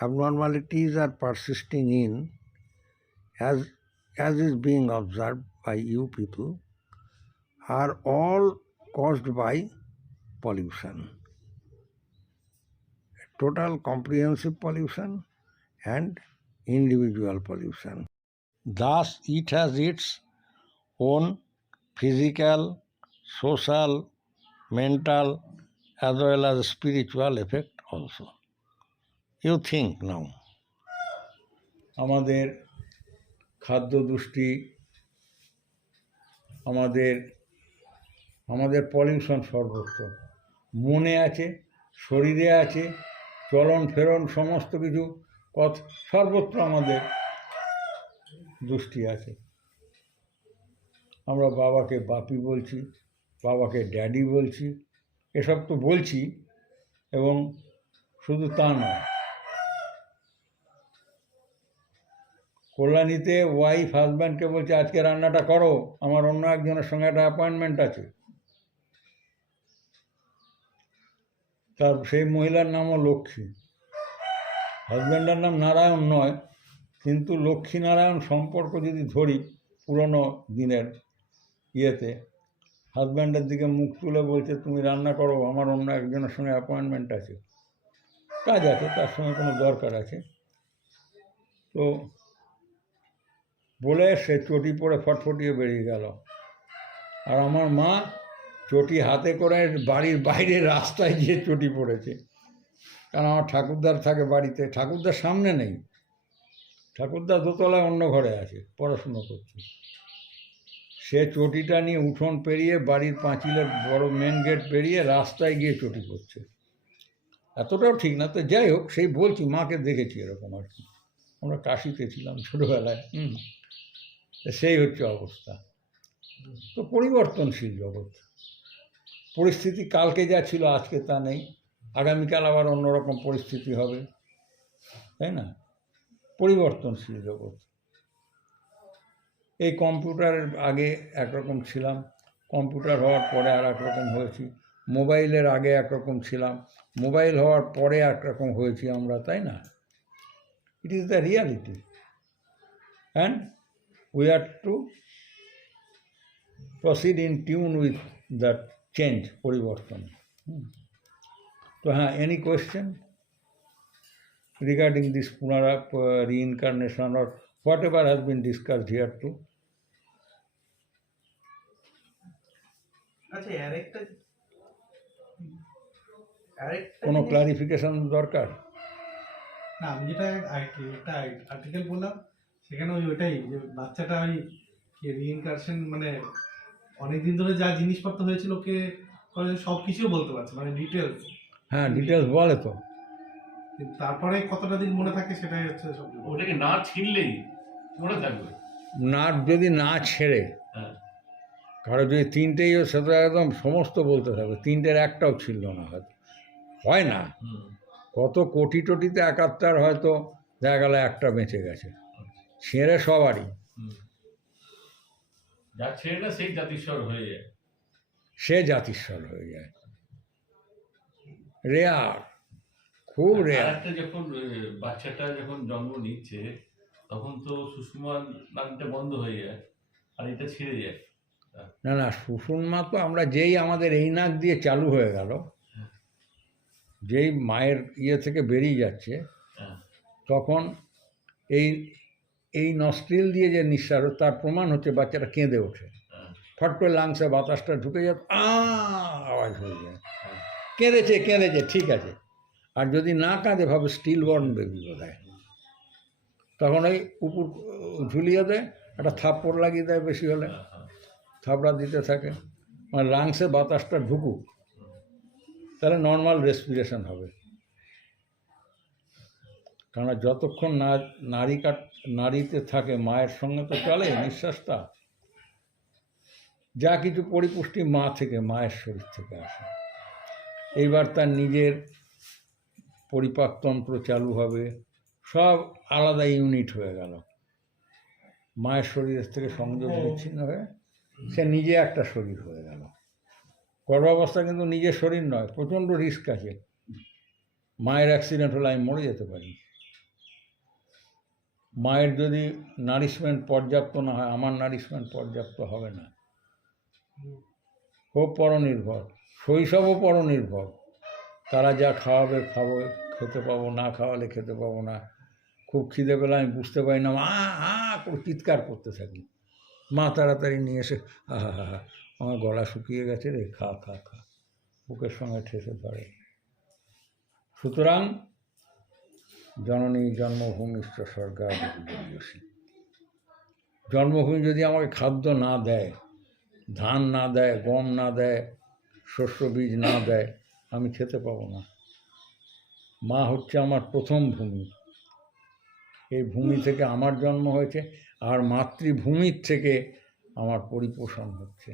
abnormalities are persisting in, as is being observed by you people, are all caused by pollution. Total comprehensive pollution and individual pollution. Thus, it has its own physical, social, mental, as well as spiritual effect also. You think now. আমাদের খাদ্য দুষ্টি, আমাদের pollution সর্বত্র, মনে আছে, শরীরে আছে, চলন ফেরন সমস্ত কিছু সর্বত্র আমাদের দুষ্টি আছে। আমরা বাবাকে বাপি বলছি, বাবাকে ড্যাডি বলছি, এসব তো বলছি। এবং শুধু তা নয়, কল্যাণীতে ওয়াইফ হাজব্যান্ডকে বলছে আজকে রান্নাটা করো, আমার অন্য একজনের সঙ্গে একটা অ্যাপয়েন্টমেন্ট আছে। তার সেই মহিলার নামও লক্ষ্মী, হাজব্যান্ডের নাম নারায়ণ নয়, কিন্তু লক্ষ্মী নারায়ণ সম্পর্ক যদি ধরি পুরনো দিনের ইয়েতে, হাজব্যান্ডের দিকে মুখ তুলে বলছে তুমি রান্না করো, আমার অন্য একজনের সঙ্গে অ্যাপয়েন্টমেন্ট আছে, কাজ আছে, তার সঙ্গে কোনো দরকার আছে। তো বলে সে চটি পরে ফটফটিয়ে বেরিয়ে গেল। আর আমার মা চটি হাতে করে বাড়ির বাইরে রাস্তায় গিয়ে চটি পড়েছে। কারণ আমার ঠাকুরদার থাকে বাড়িতে, ঠাকুরদার সামনে নেই, ঠাকুরদার দোতলায় অন্য ঘরে আছে, পড়াশুনো করছে। সে চটিটা নিয়ে উঠোন পেরিয়ে বাড়ির পাঁচিলের বড় মেন গেট পেরিয়ে রাস্তায় গিয়ে চটি করছে। এতটাও ঠিক না, তো যাই হোক, সেই বলছি মাকে দেখেছি এরকম আর কি, আমরা কাশিতে ছিলাম ছোটোবেলায়। সেই হচ্ছে অবস্থা। তো পরিবর্তনশীল জগৎ, পরিস্থিতি কালকে যা ছিল আজকে তা নেই, আগামীকাল আবার অন্যরকম পরিস্থিতি হবে, তাই না? পরিবর্তনশীল জগৎ। এই কম্পিউটারের আগে একরকম ছিলাম, কম্পিউটার হওয়ার পরে আর একরকম হয়েছি, মোবাইলের আগে একরকম ছিলাম, মোবাইল হওয়ার পরে একরকম হয়েছি আমরা, তাই না? It is the reality and we have to proceed in tune with that change, পরিবর্তন। তো হ্যাঁ, any question regarding this reincarnation or whatever has been discussed here too? আচ্ছা, আরেকটা কোনো ক্লারিফিকেশন দরকার? না, আমি যেটা একটা আর্টিকেল বললাম সেখানে ওইটাই, যে বাচ্চাটা ওই রিইনকারশন, মানে অনেকদিন ধরে যা জিনিসপত্র হয়েছিল ওকে সব কিছুও বলতে পারছে, মানে ডিটেলস। হ্যাঁ, ডিটেলস বলে তো, তারপরে কতটা দিন মনে থাকে সেটাই হচ্ছে সব। ওটাকে না ছিঁড়লেই মনে থাকবে, নাট যদি না ছেড়ে, কারো যদি তিনটেই সে তো একদম সমস্ত বলতে থাকবে, তিনটের একটাও ছিল না, হয়তো হয় না, কত কোটি টোটিতে একাত্তর হয়তো দেখা গেল একটা বেঁচে গেছে, ছেড়ে সবারই। যা ছেড়ে না সেই জাতিস্বর হয়ে যায়, সে জাতিস্বর হয়ে যায়, রেয়ার, খুব রেয়ার। একটা যখন বাচ্চাটা যখন জন্ম নিচ্ছে তখন তো সুষমা নামটা বন্ধ হয়ে যায়, আর এটা ছেড়ে যায়। না না, সুষুম্না তো আমরা যেই আমাদের এই নাক দিয়ে চালু হয়ে গেল, যেই মায়ের ইয়ে থেকে বেরিয়ে যাচ্ছে, তখন এই নস্ট্রিল দিয়ে যে নিঃশ্বাস, তার প্রমাণ হচ্ছে বাচ্চাটা কেঁদে ওঠে, ফট করে লাংসে বাতাসটা ঢুকে যায়, আওয়াজ হয়ে যায়, কেঁদেছে ঠিক আছে। আর যদি না কাঁদে ভাবে স্টিল বর্ন বেবি বোধহয়, তখন ওই উপর ঝুলিয়ে দেয়, একটা থাপ্পড় লাগিয়ে দেয়, বেশি হলে থাপড়া দিতে থাকে, মানে লাংসে বাতাসটা ঢুকুক, তাহলে নর্মাল রেসপিরেশন হবে। কারণ যতক্ষণ নারীতে থাকে, মায়ের সঙ্গে তো চলে নিঃশ্বাসটা, যা কিছু পরিপুষ্টি মা থেকে, মায়ের শরীর থেকে আসে। এইবার তার নিজের পরিপাকতন্ত্র চালু হবে, সব আলাদা ইউনিট হয়ে গেল, মায়ের শরীরের থেকে সংযোগ বিচ্ছিন্ন হয়ে সে নিজে একটা শরীর হয়ে গেল। গর্ভাবস্থা কিন্তু নিজের শরীর নয়, প্রচণ্ড রিস্ক আছে, মায়ের অ্যাক্সিডেন্ট হলে আমি মরে যেতে পারি, মায়ের যদি নারিশমেন্ট পর্যাপ্ত না হয়, আমার নারিশমেন্ট পর্যাপ্ত হবে না। খুব পরনির্ভর, শৈশবও পরনির্ভর। তারা যা খাওয়াবে খাবো, খেতে পাবো, না খাওয়ালে খেতে পাবো না। খুব খিদে পেলে আমি বুঝতে পারি না, করে চিৎকার করতে থাকি। মা তাড়াতাড়ি নিয়ে এসে হা হা হা, আমার গলা শুকিয়ে গেছে রে, খা খা খা, বুকের সঙ্গে ঠেসে ধরে। সুতরাং জননী জন্মভূমিষ্ঠ স্বর্গাদপি। জন্মভূমি যদি আমাকে খাদ্য না দেয়, ধান না দেয়, গম না দেয়, শস্য বীজ না দেয়, আমি খেতে পাবো না। মা হচ্ছে আমার প্রথম ভূমি। এই ভূমি থেকে আমার জন্ম হয়েছে, আর মাতৃভূমির থেকে আমার পরিপোষণ হচ্ছে।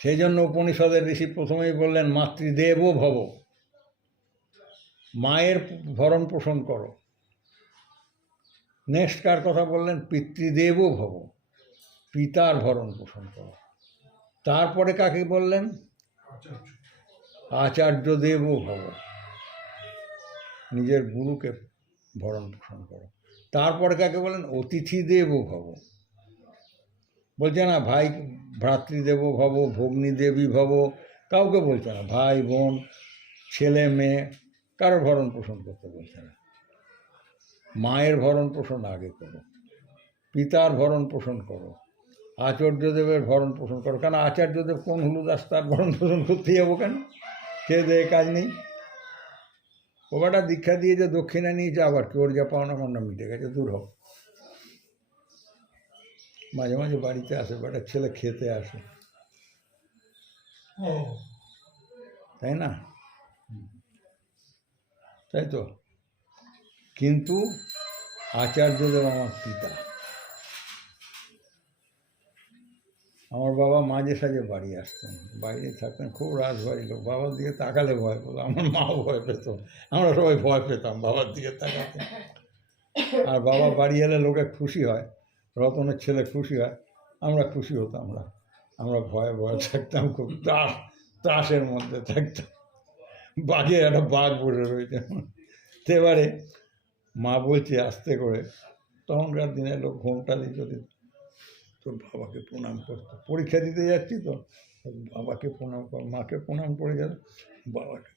সেই জন্য উপনিষদের ঋষি প্রথমেই বললেন মাতৃদেব ভব, মায়ের ভরণ পোষণ করো। নেক্সট কার কথা বললেন? পিতৃদেব ভব, পিতার ভরণ পোষণ করো। তারপরে কাকে বললেন? আচার্য দেব ভব, নিজের গুরুকে ভরণ পোষণ করো। তারপরে কাকে বলেন? অতিথি দেব ভব। বলছে না ভাই ভ্রাতৃদেব ভব, ভগ্নী দেবী ভব, কাউকে বলছে না। ভাই বোন, ছেলে মেয়ে, কারো ভরণ পোষণ করতে বলছে না। মায়ের ভরণ পোষণ আগে করো, পিতার ভরণ পোষণ করো, আচার্যদেবের ভরণ পোষণ করো। কেন আচার্যদেব কোন হুলুদাস, তার ভরণ পোষণ করতে যাবো কেন? খেয়ে দেয়ে কাজ নেই। ও বেটা দীক্ষা দিয়ে যে দক্ষিণা নিয়েছে, আবার কি ওর যা পাওনা পাওনা মিটে গেছে, দূর হোক। মাঝে মাঝে বাড়িতে আসে, বেটা ছেলে খেতে আসে, তাই না? তাই তো। কিন্তু আচার্যদেব আমার পিতা। আমার বাবা মাঝে সাঝে বাড়ি আসতেন, বাইরে থাকতেন, খুব রাজবাড়ি লোক। বাবার দিকে তাকালে ভয় পেত, আমার মাও ভয় পেত, আমরা সবাই ভয় পেতাম বাবার দিকে তাকাতে। আর বাবা বাড়ি এলে লোকে খুশি হয়, রতনের ছেলে খুশি হয়, আমরা খুশি হতাম না। আমরা ভয়ে ভয়ে থাকতাম, খুব ত্রাসের মধ্যে থাকতাম। বাঘে একটা বাঘ বসে রয়েছে। তো এবারে মা বলছে আস্তে করে, তখনকার দিনে লোক ঘোমটা দিত, তোর বাবাকে প্রণাম করতো। পরীক্ষা দিতে যাচ্ছি তো, বাবাকে প্রণাম কর, মাকে প্রণাম করে গেল,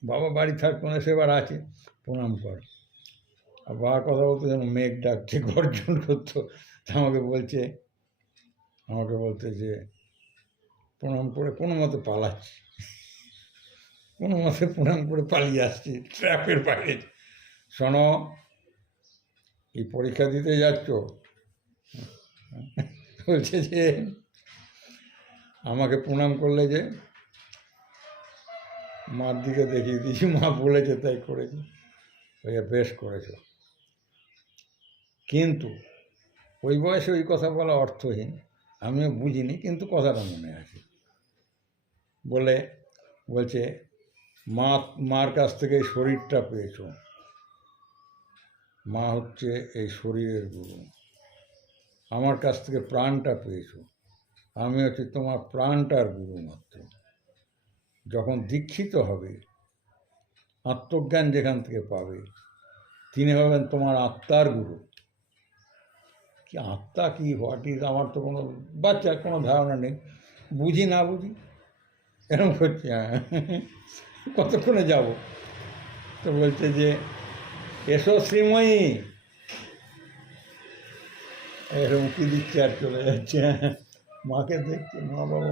বাবা বাড়ি থাকতো না, সেবার আছে, প্রণাম কর। আর বাবা কথা বলতো যেন মেঘ ডাকছে, গর্জন করতো। আমাকে বলতে যে প্রণাম করে কোনো মতে পালাচ্ছি, কোনো মতে প্রণাম করে পালিয়ে আসছি, ট্র্যাপের বাইরে। শোনো, এই পরীক্ষা দিতে যাচ্ছ, বলছে যে আমাকে প্রণাম করলে যে, মার দিকে দেখিয়ে দিয়েছি, মা বলেছে তাই করেছি। ওইটা বেশ করেছ। কিন্তু ওই বয়সে ওই কথা বলা অর্থহীন, আমিও বুঝিনি, কিন্তু কথাটা মনে আছে। বলছে মার কাছ থেকে এই শরীরটা পেয়েছ, মা হচ্ছে এই শরীরের গুরু। আমার কাছ থেকে প্রাণটা পেয়েছ, আমি হচ্ছে তোমার প্রাণটার গুরু মাত্র। যখন দীক্ষিত হবে, আত্মজ্ঞান যেখান থেকে পাবে, তিনি হবেন তোমার আত্মার গুরু। কি আত্মা কি, হোয়াট ইজ, আমার তো কোনো বাচ্চার কোনো ধারণা নেই, বুঝি না বুঝি এরকম করছে। কতক্ষণে যাব? তো বলছে যে এসো শ্রীময়ী, এরকম উঁকি দিচ্ছে আর চলে যাচ্ছে। মাকে দেখছে, মা বাবা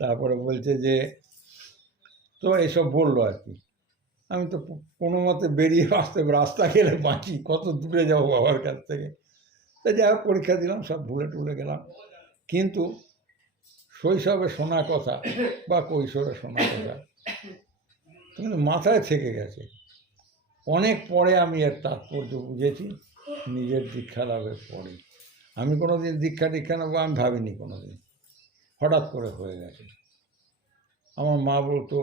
তারপরে বলছে যে, তো এসব বললো আর কি। আমি তো কোনো মতে বেরিয়ে রাস্তা গেলে বাঁচি, কত দূরে যাবো বাবার কাছ থেকে। তা যাই হোক, পরীক্ষা দিলাম, সব ভুলে গেলাম। কিন্তু শৈশবে শোনা কথা বা কৈশোরে শোনা কথা কিন্তু মাথায় থেকে গেছে। অনেক পরে আমি এর তাৎপর্য বুঝেছি, নিজের দীক্ষা লাভের পরে। আমি কোনো দিন দীক্ষা নেবো আমি ভাবিনি কোনো দিন, হঠাৎ করে হয়ে গেছে। আমার মা বলতো,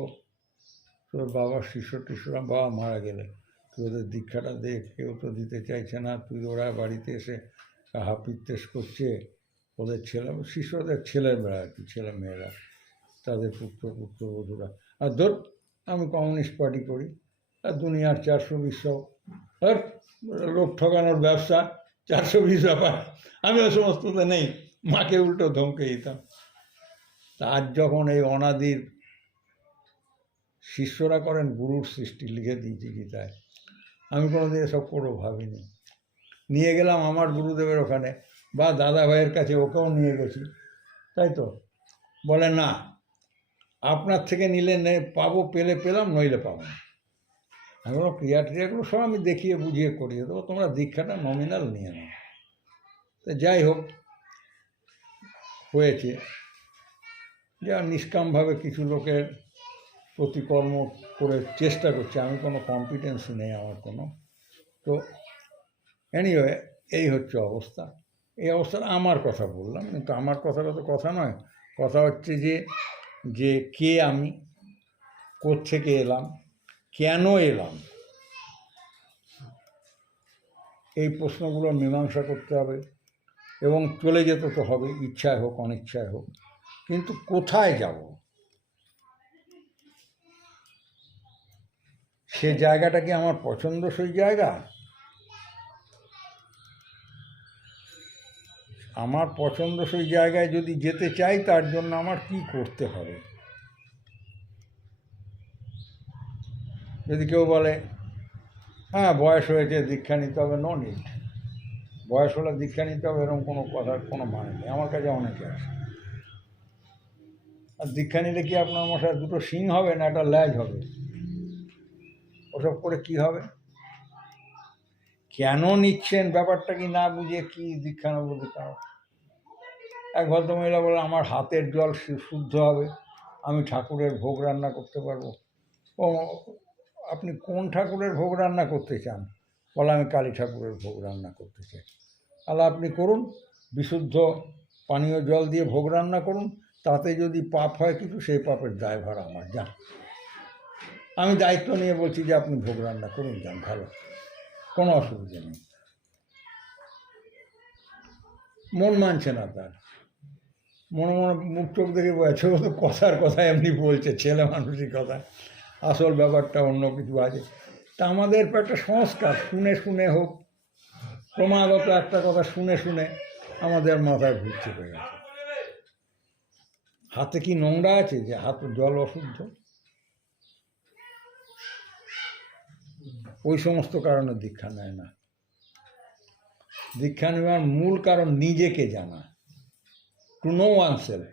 তোর বাবার শিষ্যরা, বাবা মারা গেলে তুই ওদের দীক্ষাটা দে, কেউ তো দিতে চাইছে না, ওরা বাড়িতে এসে হাপিত্তেশ করছে, ওদের শিষ্যদের ছেলেমেয়েরা আর কি, ছেলেমেয়েরা, তাদের পুত্রবধূরা। আর ধর আমি কমিউনিস্ট পার্টি করি, আর দুনিয়ার 420 আর লোক ঠকানোর ব্যবসা, 420 ব্যাপার, আমি ওই সমস্ততে নেই, মাকে উল্টো ধমকে দিতাম। তা আজ যখন এই অনাদির শিষ্যরা করেন গুরুর সৃষ্টি, লিখে দিয়েছি গীতায়, আমি কোনোদিন এসব করবো ভাবিনি। নিয়ে গেলাম আমার গুরুদেবের ওখানে বা দাদা ভাইয়ের কাছে, ওকেও নিয়ে গেছি, তাই তো বলে না, আপনার থেকে নিলে পাবো, পেলে পেলাম, নইলে পাবো না। আমি বললাম ক্রিয়াগুলো সব আমি দেখিয়ে বুঝিয়ে করিয়ে দেবো, তোমরা দীক্ষাটা নমিনাল নিয়ে নাও। তো যাই হোক, হয়েছে যা নিষ্কামভাবে কিছু লোকের প্রতিকর্ম করে চেষ্টা করছে, আমি কোনো কম্পিটেন্স নেই আমার কোনো। তো এনিওয়ে, এই হচ্ছে অবস্থা। এই অবস্থার আমার কথা বললাম, কিন্তু আমার কথাটা তো কথা নয়, কথা হচ্ছে যে কে আমি, কোত্থেকে এলাম, কেন এলাম, এই প্রশ্নগুলোর মীমাংসা করতে হবে। এবং চলে যেতে তো হবে, ইচ্ছায় হোক অনিচ্ছায় হোক, কিন্তু কোথায় যাব, সে জায়গাটা কি আমার পছন্দসই জায়গা? আমার পছন্দসই জায়গায় যদি যেতে চাই, তার জন্য আমার কি করতে হবে? যদি কেউ বলে হ্যাঁ বয়স হয়েছে দীক্ষা নিতে হবে, নো নিড, বয়স হলে দীক্ষা নিতে হবে এরকম কোনো কথার কোনো মানে নেই। আমার কাছে অনেকে আসে, আর দীক্ষা নিলে কি আপনার মশাই দুটো শিং হবে না একটা ল্যাজ হবে? ওসব করে কি হবে? কেন নিচ্ছেন ব্যাপারটা কি না বুঝে কি দীক্ষা নেবো দীক্ষা নেবো। এক ভদ্রমহিলা বলে আমার হাতের জল শুদ্ধ হবে, আমি ঠাকুরের ভোগ রান্না করতে পারবো। ও, আপনি কোন ঠাকুরের ভোগ রান্না করতে চান? বলে আমি কালী ঠাকুরের ভোগ রান্না করতে চাই। তাহলে আপনি করুন, বিশুদ্ধ পানীয় জল দিয়ে ভোগ রান্না করুন, তাতে যদি পাপ হয় কিছু, সেই পাপের দায়ভার আমার, যান। আমি দায়িত্ব নিয়ে বলছি যে আপনি ভোগ রান্না করুন, যান, ভালো, কোনো অসুবিধা নেই। মন মানছে না তার, মনে মনে মুখ চোখ দেখে বলছে, ও তো কথার কথা এমনি বলছে, ছেলে মানুষই কথা, আসল ব্যাপারটা অন্য কিছু আছে। তা আমাদের একটা সংস্কার, শুনে শুনে হোক, ক্রমাগত একটা কথা শুনে শুনে আমাদের মাথায় ভূত চেপে গেছে। হাতে কি নোংরা আছে যে হাত জল অশুদ্ধ? ওই সমস্ত কারণে দীক্ষা নেয় না। দীক্ষা নেওয়ার মূল কারণ নিজেকে জানা, টু নো ওয়ানসেলফ।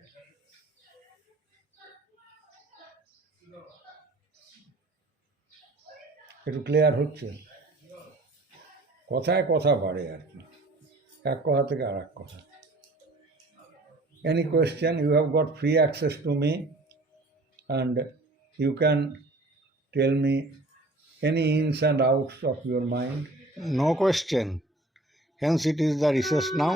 একটু ক্লিয়ার হচ্ছে? কথায় কথা বাড়ে আর কি, এক কথা থেকে আর এক কথা। Any question, you have got free access to me and you can tell me any ins and outs of your mind. No question. Hence it is the recess now.